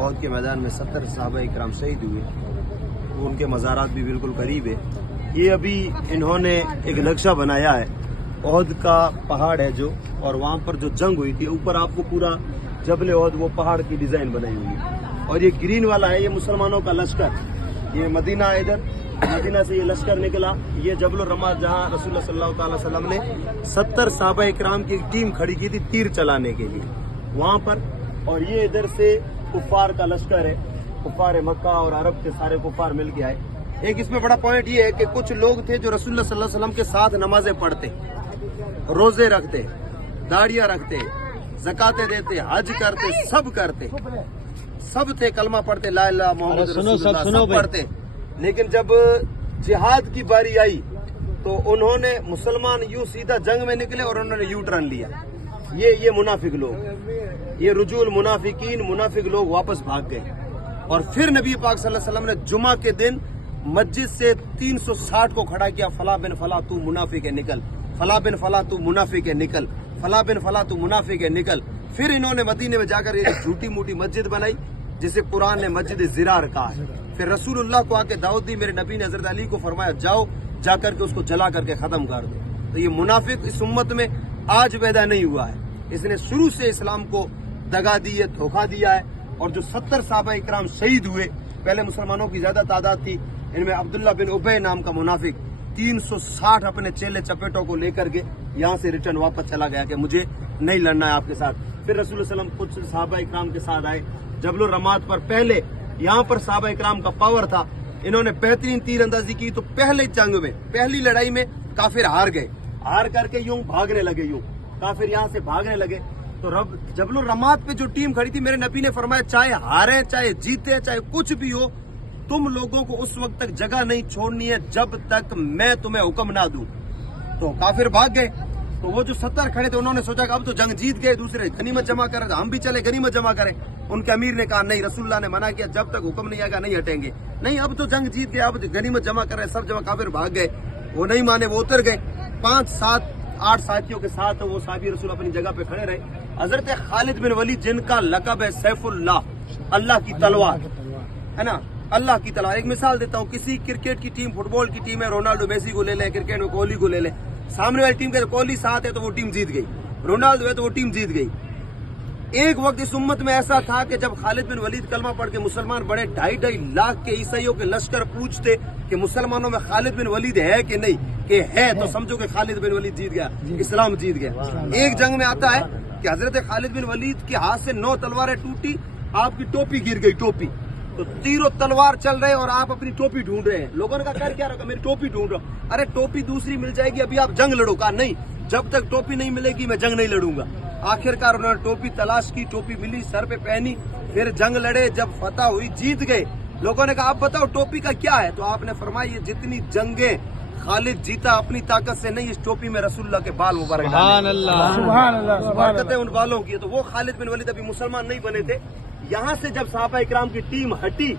احد کے میدان میں 70 صحابہ اکرام شہید ہوئے، ان کے مزارات بھی بالکل قریب ہے۔ یہ ابھی انہوں نے ایک نقشہ بنایا ہے، احد کا پہاڑ ہے جو، اور وہاں پر جو جنگ ہوئی تھی، اوپر آپ کو پورا جبل احد وہ پہاڑ کی ڈیزائن بنائی ہوئی ہے، اور یہ گرین والا ہے، یہ مسلمانوں کا لشکر، یہ مدینہ ادھر مدینہ سے یہ لشکر نکلا، یہ جبل الرماد جہاں رسول اللہ صلی اللہ علیہ وسلم نے 70 صحابہ اکرام کی ٹیم کھڑی کی تھی تیر چلانے کے لیے وہاں پر، اور یہ ادھر سے کفار کا لشکر ہے، کفار مکہ اور عرب کے سارے کفار مل کے آئے۔ ایک اس میں بڑا پوائنٹ یہ ہے کہ کچھ لوگ تھے جو رسول اللہ صلی اللہ علیہ وسلم کے ساتھ نمازیں پڑھتے، روزے رکھتے، داڑیاں رکھتے، زکاتیں دیتے، حج کرتے، سب تھے، کلمہ پڑھتے، لا الہ محمد رسول اللہ سب پڑھتے، لیکن جب جہاد کی باری آئی تو انہوں نے مسلمان یوں سیدھا جنگ میں نکلے اور انہوں نے یو ٹرن لیا۔ یہ منافق لوگ، یہ رجوع المنافقین، منافق لوگ واپس بھاگ گئے، اور پھر نبی پاک صلی اللہ علیہ وسلم نے جمعہ کے دن مسجد سے 360 کو کھڑا کیا، فلاں بن فلاں تو منافق ہے نکل، فلاں بن فلاں تو منافق ہے نکل، فلاں بن فلاں تو منافق ہے نکل۔ پھر انہوں نے مدینے میں جا کر ایک جھوٹی موٹی مسجد بنائی جسے قرآن نے مسجد زرار کہا ہے۔ پھر رسول اللہ کو آ کے دعوت دی، میرے نبی نے حضرت علی کو فرمایا جاؤ جا کر کے اس کو جلا کر کے ختم کر دو۔ تو یہ منافق اس امت میں آج پیدا نہیں ہوا ہے، اس نے شروع سے اسلام کو دگا دی ہے، دھوکہ دیا ہے، اور جو 70 صحابہ اکرام شہید ہوئے، پہلے مسلمانوں کی زیادہ تعداد تھی، ان میں عبداللہ بن ابی نام کا منافق 360 اپنے چیلے چپیٹوں کو لے کر کے یہاں سے ریٹرن واپس چلا گیا کہ مجھے نہیں لڑنا ہے آپ کے ساتھ۔ پھر رسول اللہ علیہ وسلم کچھ صحابہ اکرام کے ساتھ آئے جبل الرماد پر، پہلے یہاں پر صحابہ اکرام کا پاور تھا، انہوں نے بہترین تیر اندازی کی، تو پہلے جنگ میں پہلی لڑائی میں کافر ہار گئے، ہار کر کے یوں بھاگنے لگے، یوں کافر یہاں سے بھاگنے لگے، تو رب جبل الرماد پہ جو ٹیم کھڑی تھی، میرے نبی نے فرمایا چاہے ہارے چاہے جیتے چاہے کچھ بھی ہو، تم لوگوں کو اس وقت تک جگہ نہیں چھوڑنی ہے جب تک میں تمہیں حکم نہ دوں۔ تو کافر بھاگ گئے، تو وہ جو 70 کھڑے تھے انہوں نے سوچا کہ اب تو جنگ جیت گئے، دوسرے غنیمت جمع کریں، ہم بھی چلے غنیمت جمع کریں۔ ان کے امیر نے کہا نہیں، رسول اللہ نے منع کیا، جب تک حکم نہیں آئے گا نہیں ہٹیں گے، نہیں اب تو جنگ جیت گئے، اب غنیمت جمع کر رہے، سب جمع، کافر بھاگ گئے، وہ نہیں مانے، وہ اتر گئے، 5 7 8 ساتھیوں کے ساتھ وہ صحابی رسول اپنی جگہ پہ کھڑے رہے۔ حضرت خالد بن ولید جن کا لقب ہے سیف اللہ، اللہ کی تلوار ہے نا، اللہ کی تلوار۔ ایک مثال دیتا ہوں، کسی کرکٹ کی ٹیم، فٹ بال کی ٹیم ہے، رونالڈو میسی کو لے لیں، کرکٹ میں کوہلی کو لے لیں، سامنے والی ٹیم کے کوہلی ساتھ ہے تو وہ ٹیم جیت گئی، رونالڈو ہے تو وہ ٹیم جیت گئی۔ ایک وقت اس امت میں ایسا تھا کہ جب خالد بن ولید کلمہ پڑھ کے مسلمان بڑے 2.5 لاکھ کے عیسائیوں کے لشکر پوچھتے کہ مسلمانوں میں خالد بن ولید ہے کہ نہیں، کہ ہے تو سمجھو کہ خالد بن ولید جیت گیا، اسلام جیت گیا۔ ایک جنگ میں آتا ہے کہ حضرت خالد بن ولید کے ہاتھ سے 9 تلواریں ٹوٹی، آپ کی ٹوپی گر گئی، ٹوپی، تو تیر و تلوار چل رہے اور آپ اپنی ٹوپی ڈھونڈ رہے ہیں، لوگوں نے کہا کر کیا رکھا، میری ٹوپی ڈھونڈ رہا ہوں، ارے ٹوپی دوسری مل جائے گی، ابھی آپ جنگ لڑو، کہا نہیں جب تک ٹوپی نہیں ملے گی میں جنگ نہیں لڑوں گا۔ آخر کار انہوں نے ٹوپی تلاش کی، ٹوپی ملی، سر پہ پہنی، پھر جنگ لڑے، جب فتح ہوئی جیت گئے، لوگوں نے کہا اب بتاؤ ٹوپی کا کیا ہے، تو آپ نے فرمایا یہ جتنی جنگیں خالد جیتا اپنی طاقت سے نہیں، اس ٹوپی میں رسول اللہ کے بال مبارک ڈالے، سبحان اللہ، سبحان اللہ، برکتیں ان بالوں کی۔ تو وہ خالد بن ولید ابھی مسلمان نہیں بنے تھے۔ یہاں سے جب صحابہ اکرام کی ٹیم ہٹی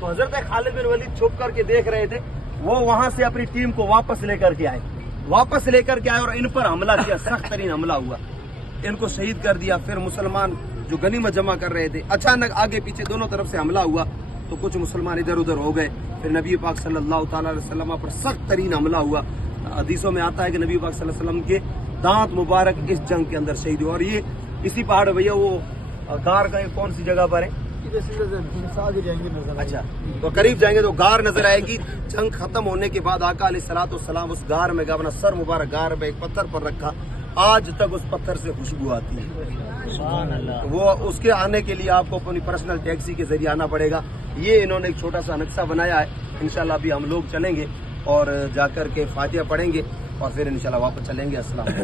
تو حضرت خالد بن ولید چھپ کر کے دیکھ رہے تھے، وہ وہاں سے اپنی ٹیم کو واپس لے کر کے آئے اور ان پر حملہ کیا، سخت ترین حملہ ہوا، ان کو شہید کر دیا۔ پھر مسلمان جو غنیمت جمع کر رہے تھے، اچانک آگے پیچھے دونوں طرف سے حملہ ہوا تو کچھ مسلمان ادھر ادھر ہو گئے، پھر نبی پاک صلی اللہ تعالی علیہ وسلم پر سخت ترین حملہ ہوا۔ حدیثوں میں آتا ہے کہ نبی پاک صلی اللہ علیہ وسلم کے دانت مبارک اس جنگ کے اندر شہید ہوئے، اور یہ اسی پہاڑ بھیا وہ غار کا کون سی جگہ پر ہے، اچھا تو قریب جائیں گے تو غار نظر آئے گی۔ جنگ ختم ہونے کے بعد آقا علیہ الصلوۃ والسلام اس غار میں اپنا سر مبارک غار میں ایک پتھر پر رکھا، آج تک اس پتھر سے خوشبو آتی ہے۔ وہ اس کے آنے کے لیے آپ کو اپنی پرسنل ٹیکسی کے ذریعے آنا پڑے گا۔ یہ انہوں نے ایک چھوٹا سا نقشہ بنایا ہے، انشاءاللہ ابھی ہم لوگ چلیں گے اور جا کر کے فاتحہ پڑھیں گے اور پھر انشاءاللہ واپس چلیں گے۔ السلام علیکم۔